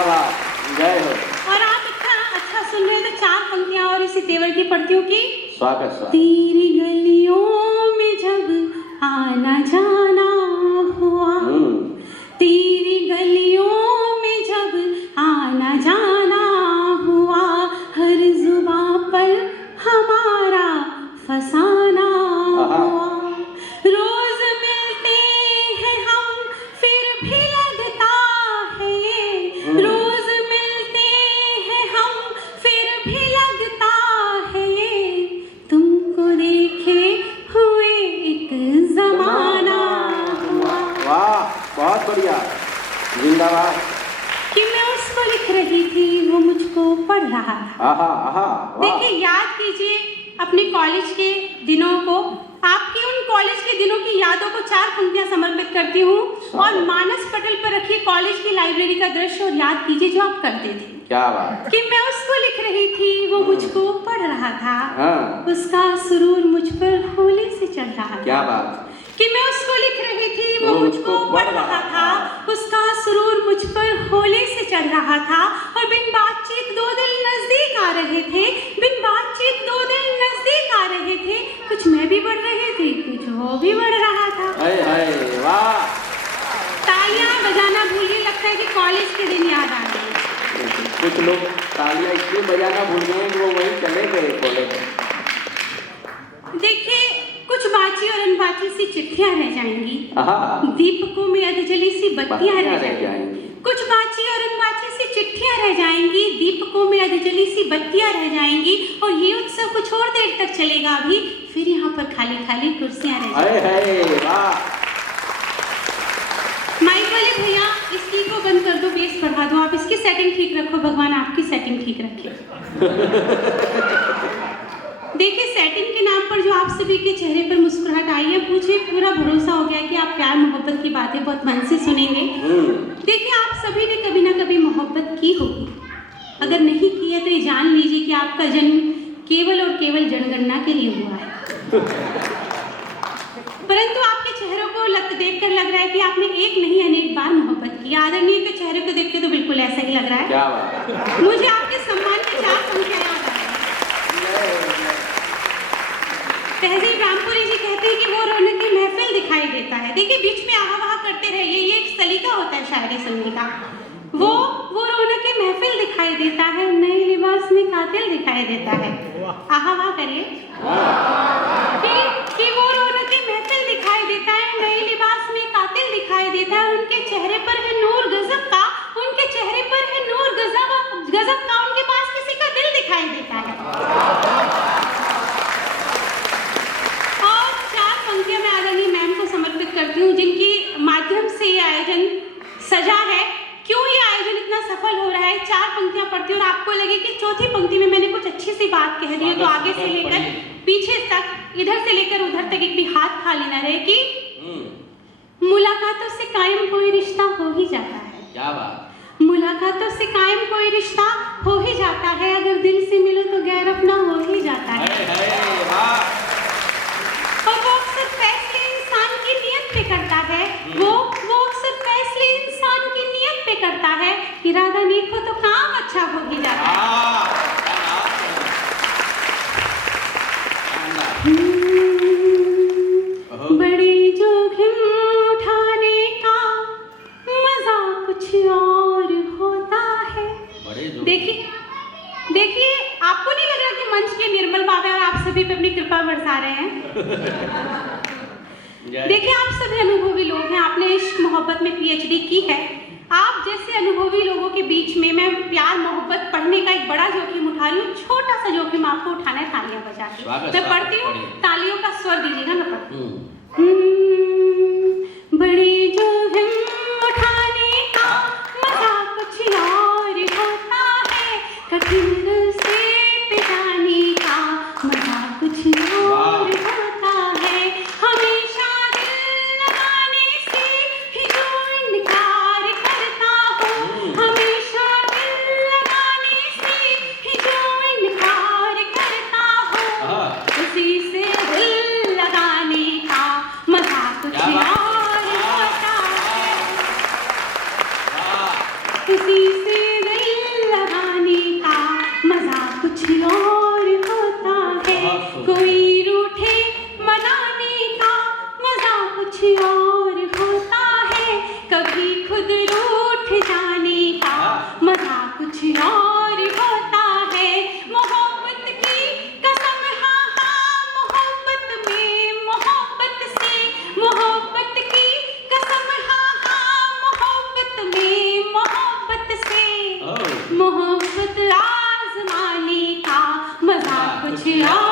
क्या बात, जय हो। और आप इतना अच्छा सुन रहे हैं तो 4 पंक्तियां और इसी तेवर की पढ़ती हूँ कि स्वागत स्वागत। तेरी गलियों में जब आना जाना हुआ, तेरी गलियों में जब आना जाना हुआ, हर जुबां पर हमारा फसाना हुआ, रोज मिलते हैं हम फिर भी लगता है ये, रोज मिलते हैं हम फिर भी लगता है ये, तुमको देखे हुए एक जमाना हुआ। वाह, बहुत बढ़िया, जिंदाबाद। कि मैं उसको लिख रही थी, वो मुझको पढ़ रहा था। आहा आहा, देखिए, याद कीजिए अपने कॉलेज के दिनों को, आपकी उन कॉलेज के दिनों की यादों को 4 पंक्तियां समर्पित करती हूँ और मानस पटल पर रखिए कॉलेज की लाइब्रेरी का दृश्य और याद कीजिए जो आप करते थे। क्या बात। कि मैं उसको लिख रही थी, वो मुझको पढ़ रहा था, हाँ। उसका सुरूर मुझ पर होली से चढ़ रहा था। क्या बात। कि मैं उसको लिख रही थी, वो मुझको पढ़ रहा था, उसका सुरूर मुझ पर होली से चढ़ रहा था, और बिन बातचीत 2 दिल नजदीक आ रहे थे, बिन बातचीत 2 दिल नजदीक आ रहे थे, कुछ मैं भी बढ़ रही थी, कुछ वो भी बढ़ रहा था। हाय हाय, वाह। तालियां बजाना भूलिए, लगता है कि कॉलेज के दिन याद आ गए। कुछ लोग तालियां इसलिए बजाना भूल गए कि वो वहीं चले गए कॉलेज। देखिए, कुछ बाची और अनबाची सी चिट्ठियां रह जाएंगी, आहा। दीपकों में अधजली सी बत्तियां रह जाएंगी। कुछ बाची और अनबाची सी चिट्ठियां रह जाएंगी, दीपकों में अधजली सी बत्तियां रह जाएंगी, और ये उत्सव कुछ और देर तक चलेगा अभी, फिर यहाँ पर खाली खाली कुर्सियां रह जाएंगी। हाय हाय, वाह। माइक वाले भैया, इस की को बंद कर दो, बेस बढ़ा दो, आप इसकी सेटिंग ठीक रखो, भगवान आपकी सेटिंग ठीक रखे। देखिए, सेटिंग के नाम पर जो आप सभी के चेहरे पर मुस्कुराहट आई है, मुझे पूरा भरोसा हो गया कि आप प्यार मोहब्बत की बातें बहुत मन से सुनेंगे। देखिए, आप सभी ने कभी ना कभी मोहब्बत की होगी, अगर नहीं की है तो ये जान लीजिए कि आपका जन्म केवल और केवल जनगणना के लिए हुआ है। परंतु आपके चेहरों को देखकर लग रहा है कि आपने एक नहीं अनेक बार मोहब्बत की। आदरणीय के चेहरे को देख के तो बिल्कुल ऐसा ही लग रहा है। क्या बात। मुझे आपके सम्मान के 4 पंक्तियां याद आ रही हैं। तहजीब रामपुरी जी कहते हैं कि वो रौनक की महफिल दिखाई देता है। देखिए, बीच में आहा वाह करते रहिए, ये एक सलीका होता है शायरी सुनने का। वो रौनक की महफिल दिखाई देता है, नए लिबास में कातिल दिखाई देता है। आहा वाह करिए। कि वो रौनक की महफिल दिखाई देता है, नए लिबास में कातिल दिखाई देता है, उनके चेहरे पर है नूर गजब का, उनके चेहरे पर है नूर गजब का, उनके पास किसी का दिल दिखाई देता है। और 4 पंक्तियां मैं आदरणीय मैम को समर्पित करती हूँ, जिनकी माध्यम से ये आयोजन सजा है। क्यों ये आयोजन इतना सफल हो रहा है? 4 पंक्तियां पढ़ती हूँ और आपको लगे कि चौथी पंक्ति में मैंने कुछ अच्छी सी बात कह दी है, तो आगे से लेकर पीछे तक, इधर से लेकर उधर तक एक भी हाथ खाली ना रहे। कि मुलाकातों से कायम कोई रिश्ता हो ही जाता है। क्या बात। मुलाकातों से कायम कोई रिश्ता हो ही जाता है, अगर दिल से मिलो तो गैर अपना हो ही जाता है। और वो अक्सर फैसले इंसान की नियत पे करता है, वो अक्सर फैसले इंसान की नियत पे करता है, इरादा नेक हो तो काम अच्छा हो ही जाता है। बड़ी जोखिम उठाने का मजा कुछ और होता है। देखिए, आपको नहीं लग रहा कि मंच के निर्मल बाबा और आप सभी पे अपनी कृपा बरसा रहे हैं? देखिए, आप सभी अनुभवी लोग हैं, आपने इश्क मोहब्बत में PhD की है। आप जैसे अनुभवी लोगों के बीच में मैं प्यार मोहब्बत पढ़ने का एक बड़ा जोखिम उठा रही हूँ। छोटा सा जोखिम आपको उठाना है, तालियां बजा के। मैं पढ़ती हूँ, तालियों का स्वर दीजिएगा, मैं पढ़ती हूँ। बड़ी जोखिम उठाने का मजा कुछ और होता है, कठिन से पिटाने का मजा कुछ और होता है, हमेशा दिल लगाने से ही जो इनकार करता हूँ, हमेशा दिल लगाने से ही जो इनकार करता हूँ, उसी से दिल लगाने का मजा कुछ और होता है, उसी से आ